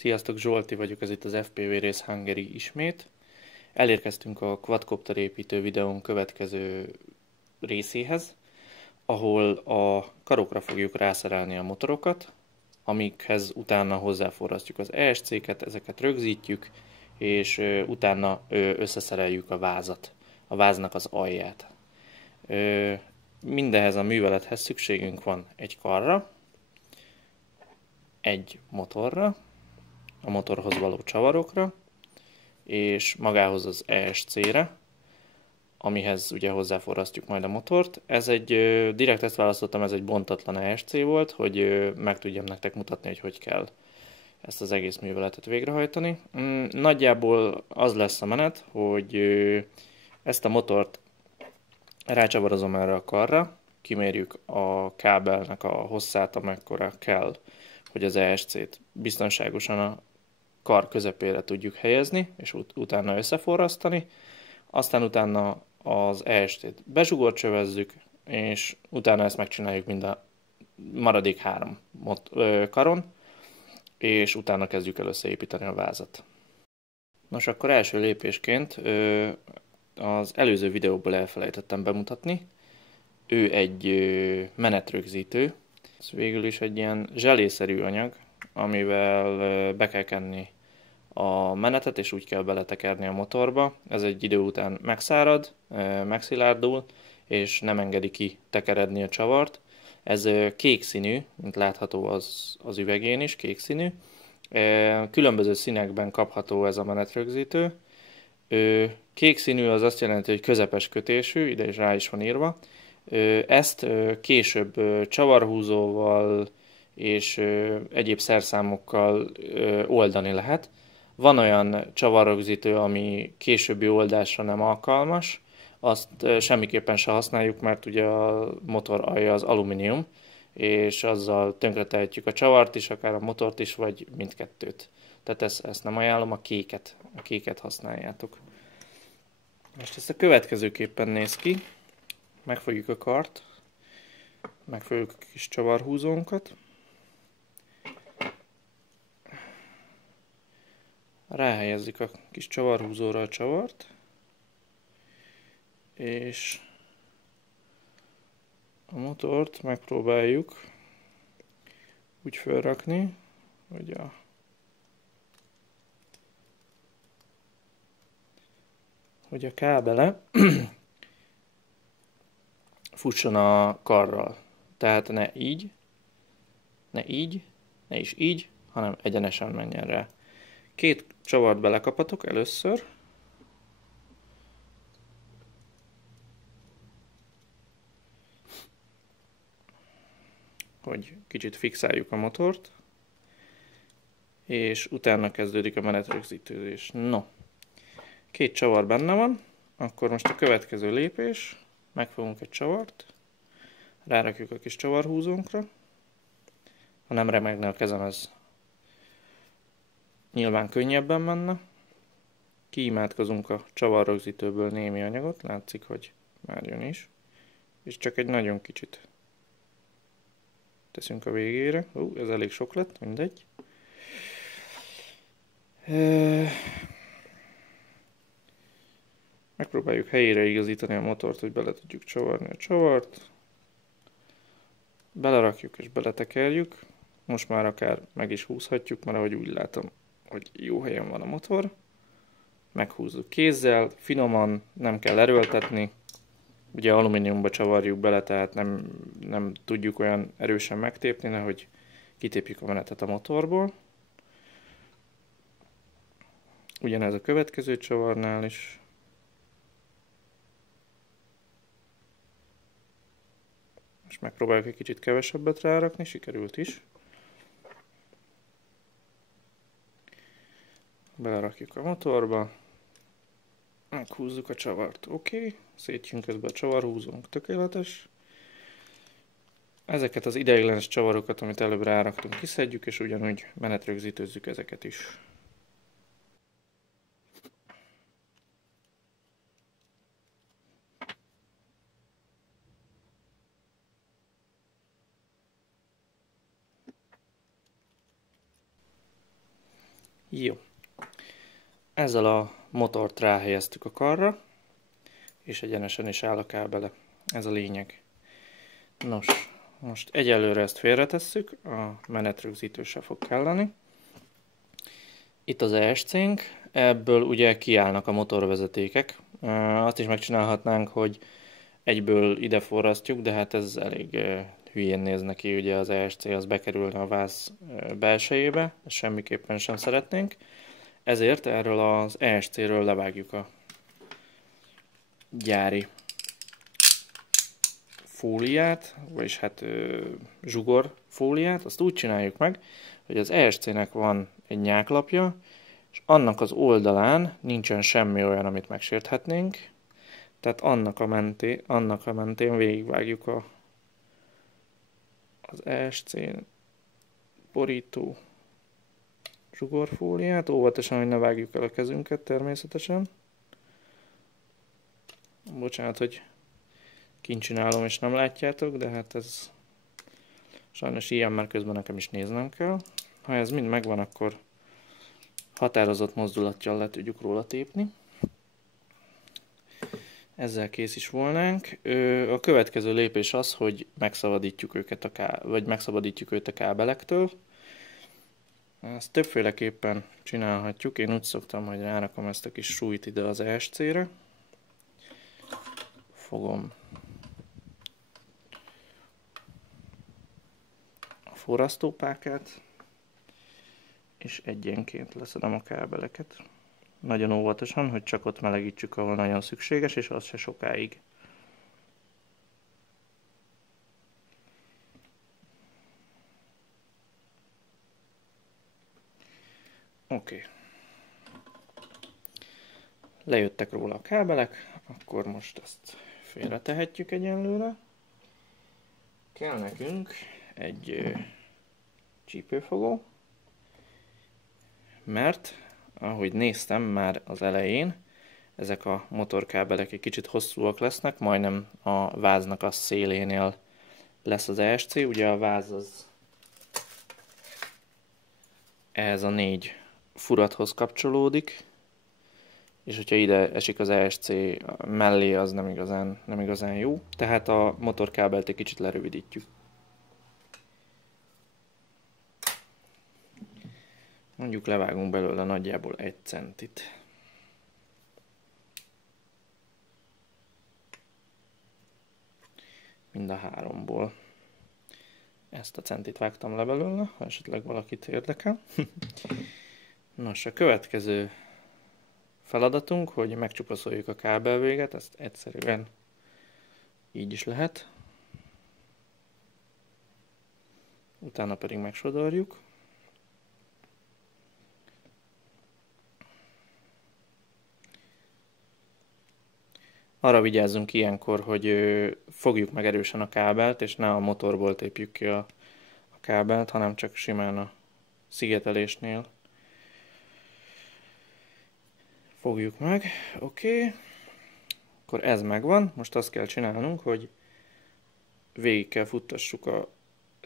Sziasztok, Zsolti vagyok, ez itt az FPV Race Hungary ismét. Elérkeztünk a quadcopter építő videón következő részéhez, ahol a karokra fogjuk rászerelni a motorokat, amikhez utána hozzáforrasztjuk az ESC-ket, ezeket rögzítjük, és utána összeszereljük a vázat, a váznak az alját. Mindehez a művelethez szükségünk van egy karra, egy motorra, a motorhoz való csavarokra, és magához az ESC-re, amihez ugye hozzáforrasztjuk majd a motort. Ez egy, direkt ezt választottam, ez egy bontatlan ESC volt, hogy meg tudjam nektek mutatni, hogy hogy kell ezt az egész műveletet végrehajtani. Nagyjából az lesz a menet, hogy ezt a motort rácsavarozom erre a karra, kimérjük a kábelnek a hosszát, amekkora kell, hogy az ESC-t biztonságosan a kar közepére tudjuk helyezni, és utána összeforrasztani. Aztán utána az ESC-t bezsugorcsövezzük, és utána ezt megcsináljuk mind a maradék 3 karon, és utána kezdjük el összeépíteni a vázat. Nos, akkor első lépésként az előző videóból elfelejtettem bemutatni. Ő egy menetrögzítő. Ez végül is egy ilyen zselészerű anyag, amivel be kell kenni a menetet, és úgy kell beletekerni a motorba. Ez egy idő után megszárad, megszilárdul, és nem engedi ki tekeredni a csavart. Ez kék színű, mint látható az üvegén is, kék színű. Különböző színekben kapható ez a menetrögzítő. Kék színű az azt jelenti, hogy közepes kötésű, ide is rá is van írva. Ezt később csavarhúzóval és egyéb szerszámokkal oldani lehet. Van olyan csavarrögzítő, ami későbbi oldásra nem alkalmas, azt semmiképpen se használjuk, mert ugye a motor alja az alumínium, és azzal tönkretehetjük a csavart is, akár a motort is, vagy mindkettőt. Tehát ezt nem ajánlom, a kéket használjátok. Most ezt a következőképpen néz ki. Megfogjuk a kart, megfogjuk a kis csavarhúzónkat, ráhelyezzük a kis csavarhúzóra a csavart, és a motort megpróbáljuk úgy felrakni, hogy a kábele fusson a karral. Tehát ne így, ne is így, hanem egyenesen menjen rá. 2 csavart belekapatok először. Hogy kicsit fixáljuk a motort. És utána kezdődik a menetrögzítőzés. No, 2 csavar benne van. Akkor most a következő lépés. Megfogunk egy csavart. Rárakjuk a kis csavarhúzónkra. Ha nem remegne a kezem, ez nyilván könnyebben menne. Kiimádkozunk a csavarrögzítőből némi anyagot, látszik, hogy már jön is. És csak egy nagyon kicsit teszünk a végére. Ez elég sok lett, mindegy. Megpróbáljuk helyére igazítani a motort, hogy bele tudjuk csavarni a csavart. Belerakjuk és beletekerjük. Most már akár meg is húzhatjuk, mert ahogy úgy látom, hogy jó helyen van a motor. Meghúzzuk kézzel, finoman, nem kell erőltetni. Ugye alumíniumba csavarjuk bele, tehát nem tudjuk olyan erősen megtépni, nehogy kitépjük a menetet a motorból. Ugyanez a következő csavarnál is. Most megpróbáljuk egy kicsit kevesebbet rárakni, sikerült is. Belerakjuk a motorba, meghúzzuk a csavart, oké, szétjünk közben a csavarhúzónk, tökéletes. Ezeket az ideiglenes csavarokat, amit előbb ráraktunk, kiszedjük, és ugyanúgy menetrögzítőzzük ezeket is. Jó. Ezzel a motort ráhelyeztük a karra, és egyenesen is áll a kábele. Ez a lényeg. Nos, most egyelőre ezt félretesszük, a menetrögzítő se fog kelleni. Itt az ESC-nk, ebből ugye kiállnak a motorvezetékek. Azt is megcsinálhatnánk, hogy egyből ide forrasztjuk, de hát ez elég hülyén néz neki, ugye az ESC az bekerülne a váz belsejébe, ezt semmiképpen sem szeretnénk. Ezért erről az ESC-ről levágjuk a gyári fóliát, vagyis hát zsugor fóliát. Azt úgy csináljuk meg, hogy az ESC-nek van egy nyáklapja, és annak az oldalán nincsen semmi olyan, amit megsérthetnénk. Tehát annak a mentén végigvágjuk az ESC borító zsugorfóliát. Óvatosan, hogy ne vágjuk el a kezünket természetesen. Bocsánat, hogy kint csinálom és nem látjátok, de hát ez sajnos ilyen, mert közben nekem is néznem kell. Ha ez mind megvan, akkor határozott mozdulattal le tudjuk róla tépni. Ezzel kész is volnánk. A következő lépés az, hogy megszabadítjuk őt a kábelektől. Ezt többféleképpen csinálhatjuk. Én úgy szoktam, hogy rárakom ezt a kis súlyt ide az ESC-re. Fogom a forrasztópákát, és egyenként leszedem a kábeleket. Nagyon óvatosan, hogy csak ott melegítsük, ahol nagyon szükséges, és az se sokáig. Oké. Lejöttek róla a kábelek, akkor most ezt félretehetjük egyenlőre. Kell nekünk egy csípőfogó, mert ahogy néztem már az elején, ezek a motorkábelek egy kicsit hosszúak lesznek, majdnem a váznak a szélénél lesz az ESC. Ugye a váz az ehhez a 4 furathoz kapcsolódik, és hogyha ide esik az ESC mellé, az nem igazán jó, tehát a motorkábelt egy kicsit lerövidítjük. Mondjuk levágunk belőle nagyjából 1 centit. Mind a 3-ból. Ezt a centit vágtam le belőle, ha esetleg valakit érdekel. Nos, a következő feladatunk, hogy megcsupaszoljuk a kábelvéget, ezt egyszerűen így is lehet. Utána pedig megsodorjuk. Arra vigyázzunk ilyenkor, hogy fogjuk meg erősen a kábelt, és ne a motorból tépjük ki a kábelt, hanem csak simán a szigetelésnél fogjuk meg. Oké. Akkor ez megvan. Most azt kell csinálnunk, hogy végig kell futtassuk a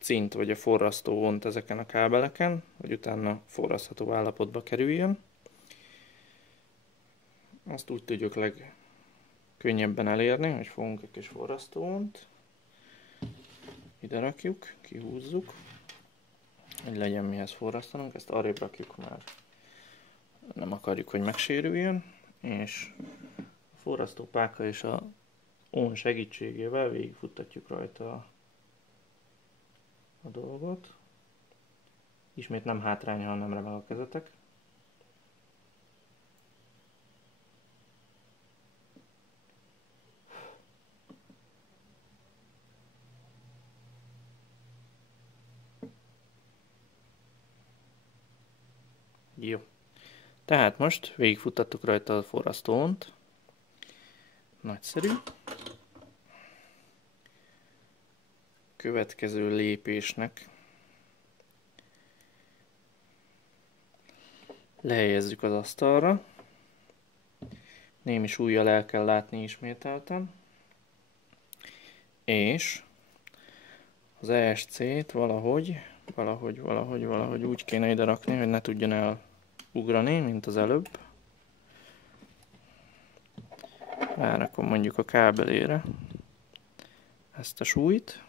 cint vagy a forrasztó vont ezeken a kábeleken, hogy utána forrasztható állapotba kerüljön. Azt úgy tudjuk legkönnyebben elérni, hogy fogunk egy kis forrasztóvont, ide rakjuk, kihúzzuk, hogy legyen mihez forrasztanunk, ezt arrébb rakjuk, már nem akarjuk, hogy megsérüljön, és a forrasztópáka és a ón segítségével végigfuttatjuk rajta a dolgot. Ismét nem hátrány, ha nem remeg a kezetek. Jó. Tehát most végigfuttattuk rajta a forrasztónt. Nagyszerű. Következő lépésnek lehelyezzük az asztalra. Némi súllyal el kell látni ismételten. És az ESC-t valahogy úgy kéne ide rakni, hogy ne tudjon ugrani, mint az előbb. Rárakom mondjuk a kábelére ezt a súlyt.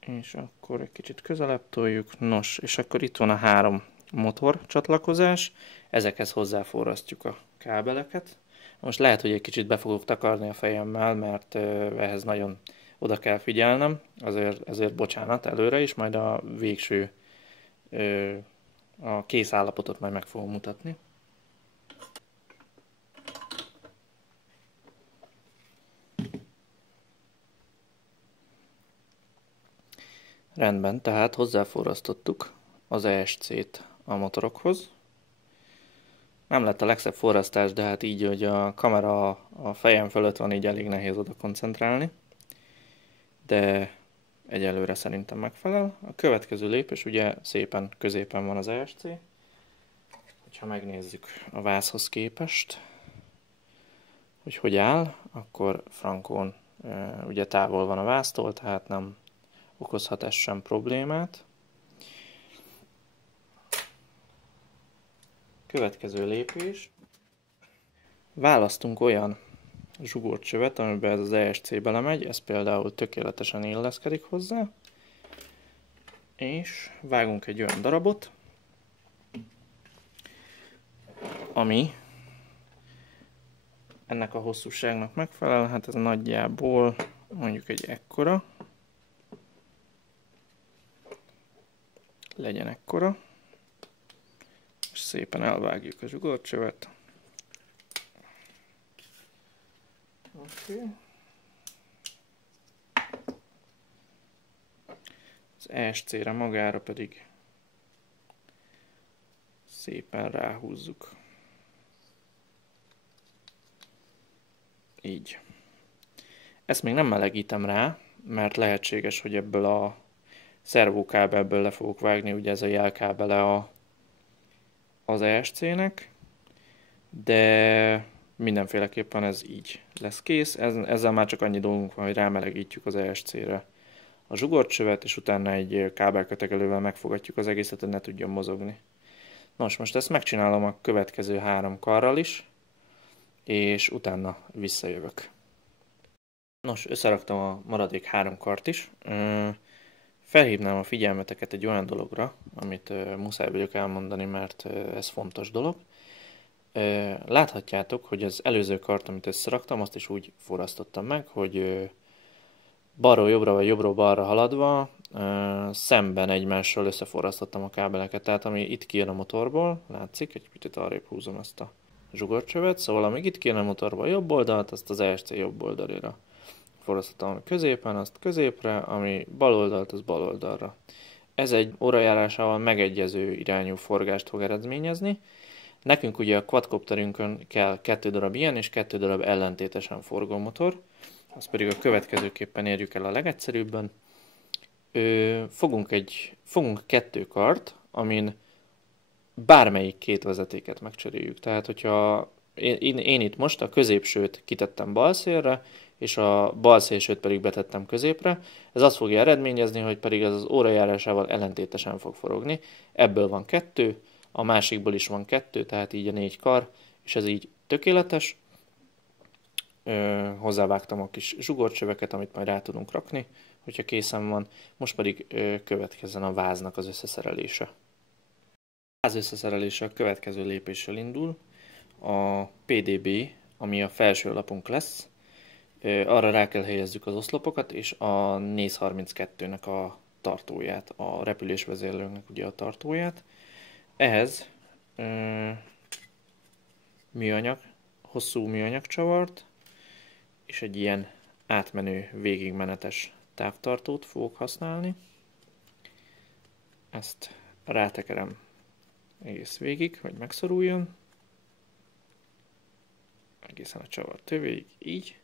És akkor egy kicsit közelebb toljuk. Nos, és akkor itt van a 3 motor csatlakozás. Ezekhez hozzáforrasztjuk a kábeleket. Most lehet, hogy egy kicsit be fogok takarni a fejemmel, mert ehhez nagyon oda kell figyelnem. Ezért bocsánat előre is, majd a végső a kész állapotot majd meg fogom mutatni. Rendben, tehát hozzáforrasztottuk az ESC-t a motorokhoz. Nem lett a legszebb forrasztás, de hát így, hogy a kamera a fejem fölött van, így elég nehéz oda koncentrálni. De egyelőre szerintem megfelel. A következő lépés ugye szépen középen van az ESC. Ha megnézzük a vázhoz képest, hogy áll, akkor frankón ugye távol van a váztól, tehát nem okozhat ez sem problémát. Következő lépés. Választunk olyan zsugorcsövet, amiben ez az ESC belemegy, ez például tökéletesen illeszkedik hozzá. És vágunk egy olyan darabot, ami ennek a hosszúságnak megfelel, hát ez nagyjából mondjuk egy ekkora. Legyen ekkora. És szépen elvágjuk a zsugorcsövet. Okay. Az ESC-re magára pedig szépen ráhúzzuk. Így. Ezt még nem melegítem rá, mert lehetséges, hogy ebből a szervókábelből le fogok vágni, ugye ez a jelkábele az ESC-nek, de mindenféleképpen ez így lesz kész. Ezzel már csak annyi dolgunk van, hogy rámelegítjük az ESC-re a zsugorcsövet, és utána egy kábelkötegelővel megfogatjuk az egészet, hogy ne tudjon mozogni. Nos, most ezt megcsinálom a következő 3 karral is, és utána visszajövök. Nos, összeraktam a maradék 3 kart is. Felhívnám a figyelmeteket egy olyan dologra, amit muszáj vagyok elmondani, mert ez fontos dolog. Láthatjátok, hogy az előző kart, amit összeraktam, azt is úgy forrasztottam meg, hogy balról jobbra vagy jobbról balra haladva szemben egymással összeforrasztottam a kábeleket. Tehát ami itt kijön a motorból, látszik, egy picit arrébb húzom ezt a zsugorcsövet, szóval amíg itt kijön a motorból a jobb oldalt, azt az ESC jobb oldalira forrasztottam, ami középen, azt középre, ami bal oldalt, az bal oldalra. Ez egy órajárásával megegyező irányú forgást fog eredményezni. Nekünk ugye a quadcopterünkön kell 2 darab ilyen és 2 darab ellentétesen forgó motor. Azt pedig a következőképpen érjük el a legegyszerűbben. Fogunk 2 kart, amin bármelyik 2 vezetéket megcseréljük. Tehát, hogyha én itt most a középsőt kitettem bal szélre, és a bal szélsőt pedig betettem középre, ez azt fogja eredményezni, hogy pedig ez az órajárásával ellentétesen fog forogni. Ebből van 2, a másikból is van 2, tehát így a 4 kar, és ez így tökéletes. Hozzávágtam a kis zsugorcsöveket, amit majd rá tudunk rakni, hogyha készen van. Most pedig következzen a váznak az összeszerelése. A váz összeszerelése a következő lépéssel indul. A PDB, ami a felső lapunk lesz, arra rá kell helyezzük az oszlopokat, és a 432-nek a tartóját, a repülésvezérlőnek ugye a tartóját. Ehhez műanyag, hosszú műanyagcsavart, és egy ilyen átmenő, végigmenetes távtartót fogok használni. Ezt rátekerem egész végig, hogy megszoruljon. Egészen a csavar tövéig, így.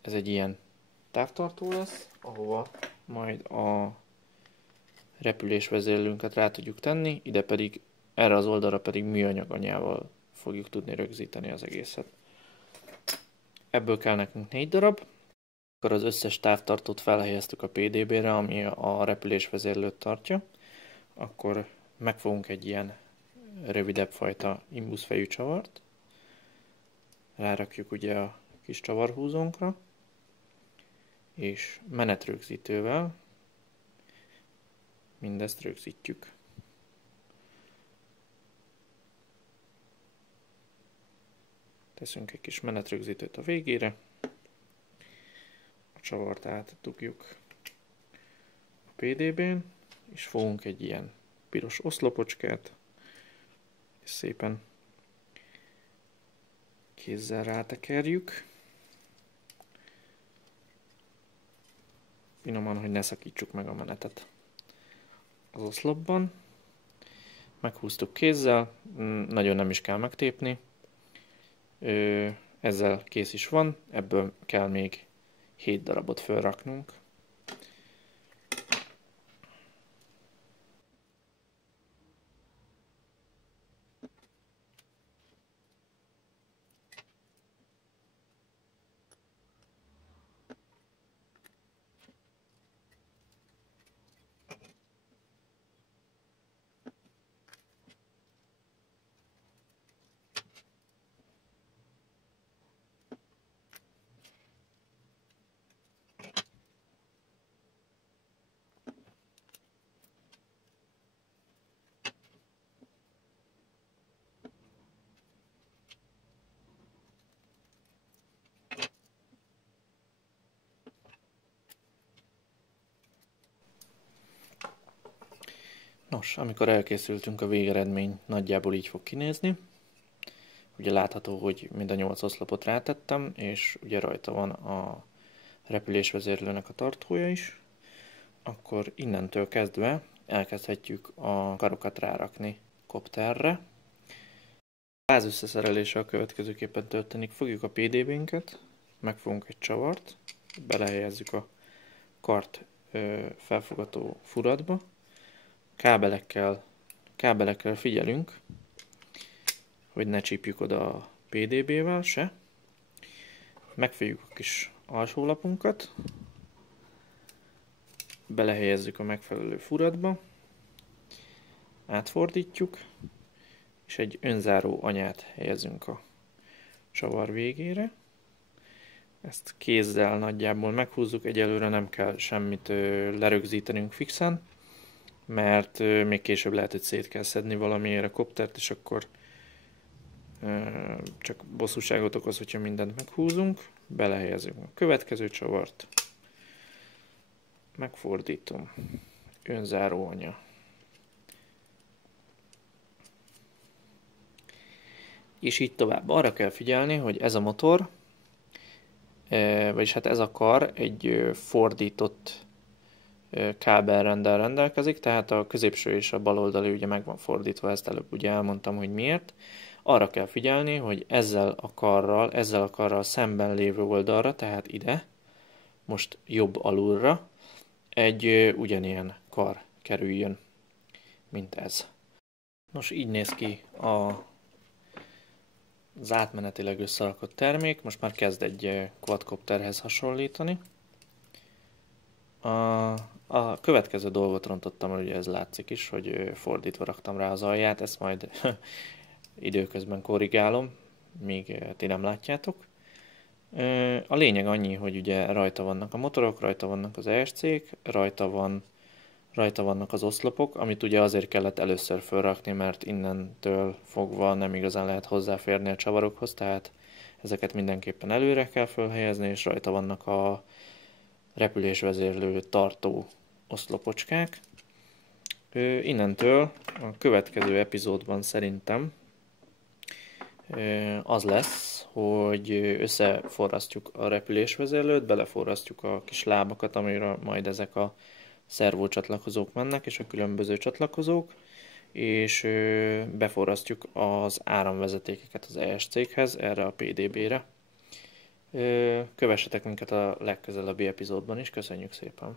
Ez egy ilyen távtartó lesz, ahova majd a repülésvezérlőnket rá tudjuk tenni, ide pedig, erre az oldalra pedig műanyag anyával fogjuk tudni rögzíteni az egészet. Ebből kell nekünk 4 darab. Akkor az összes távtartót felhelyeztük a PDB-re, ami a repülésvezérlőt tartja. akkor megfogunk egy ilyen rövidebb fajta imbuszfejű csavart, rárakjuk ugye a kis csavarhúzónkra, és menetrögzítővel mindezt rögzítjük. Teszünk egy kis menetrögzítőt a végére, a csavart átdugjuk a PDB-n, és fogunk egy ilyen piros oszlopocskát, és szépen kézzel rátekerjük. Finoman, hogy ne szakítsuk meg a menetet az oszlopban. Meghúztuk kézzel, nagyon nem is kell megtépni. Ezzel kész is van, ebből kell még 7 darabot felraknunk. Nos, amikor elkészültünk, a végeredmény nagyjából így fog kinézni. Ugye látható, hogy mind a 8 oszlopot rátettem, és ugye rajta van a repülésvezérlőnek a tartója is. Akkor innentől kezdve elkezdhetjük a karokat rárakni kopterre. A váz összeszerelése a következőképpen történik. Fogjuk a PDB-nket, megfogunk egy csavart, belehelyezzük a kart felfogató furatba, kábelekkel figyelünk, hogy ne csípjük oda a PDB-vel se. Megfogjuk a kis alsólapunkat, belehelyezzük a megfelelő furatba, átfordítjuk, és egy önzáró anyát helyezünk a csavar végére. Ezt kézzel nagyjából meghúzzuk, egyelőre nem kell semmit lerögzítenünk fixen, mert még később lehet, hogy szét kell szedni valamiért a koptert, és akkor csak bosszúságot okoz, hogyha mindent meghúzunk. Belehelyezünk a következő csavart, megfordítom, önzáró anya. És így tovább. Arra kell figyelni, hogy ez a motor, vagyis hát ez a kar egy fordított kábelrenddel rendelkezik, tehát a középső és a baloldali ugye meg van fordítva, ezt előbb ugye elmondtam, hogy miért. Arra kell figyelni, hogy ezzel a karral szemben lévő oldalra, tehát ide, most jobb alulra, egy ugyanilyen kar kerüljön, mint ez. Nos, így néz ki az átmenetileg összerakott termék, most már kezd egy quadcopterhez hasonlítani. A következő dolgot rontottam el, ugye ez látszik is, hogy fordítva raktam rá az alját, ezt majd időközben korrigálom, míg ti nem látjátok. A lényeg annyi, hogy ugye rajta vannak a motorok, rajta vannak az ESC-k, rajta vannak az oszlopok, amit ugye azért kellett először felrakni, mert innentől fogva nem igazán lehet hozzáférni a csavarokhoz, tehát ezeket mindenképpen előre kell felhelyezni, és rajta vannak a repülésvezérlő tartó oszlopocskák. Innentől a következő epizódban szerintem az lesz, hogy összeforrasztjuk a repülésvezérlőt, beleforrasztjuk a kis lábakat, amire majd ezek a szervó csatlakozók mennek, és a különböző csatlakozók, és beforrasztjuk az áramvezetékeket az ESC-hez, erre a PDB-re. Kövessetek minket a legközelebbi epizódban is, köszönjük szépen!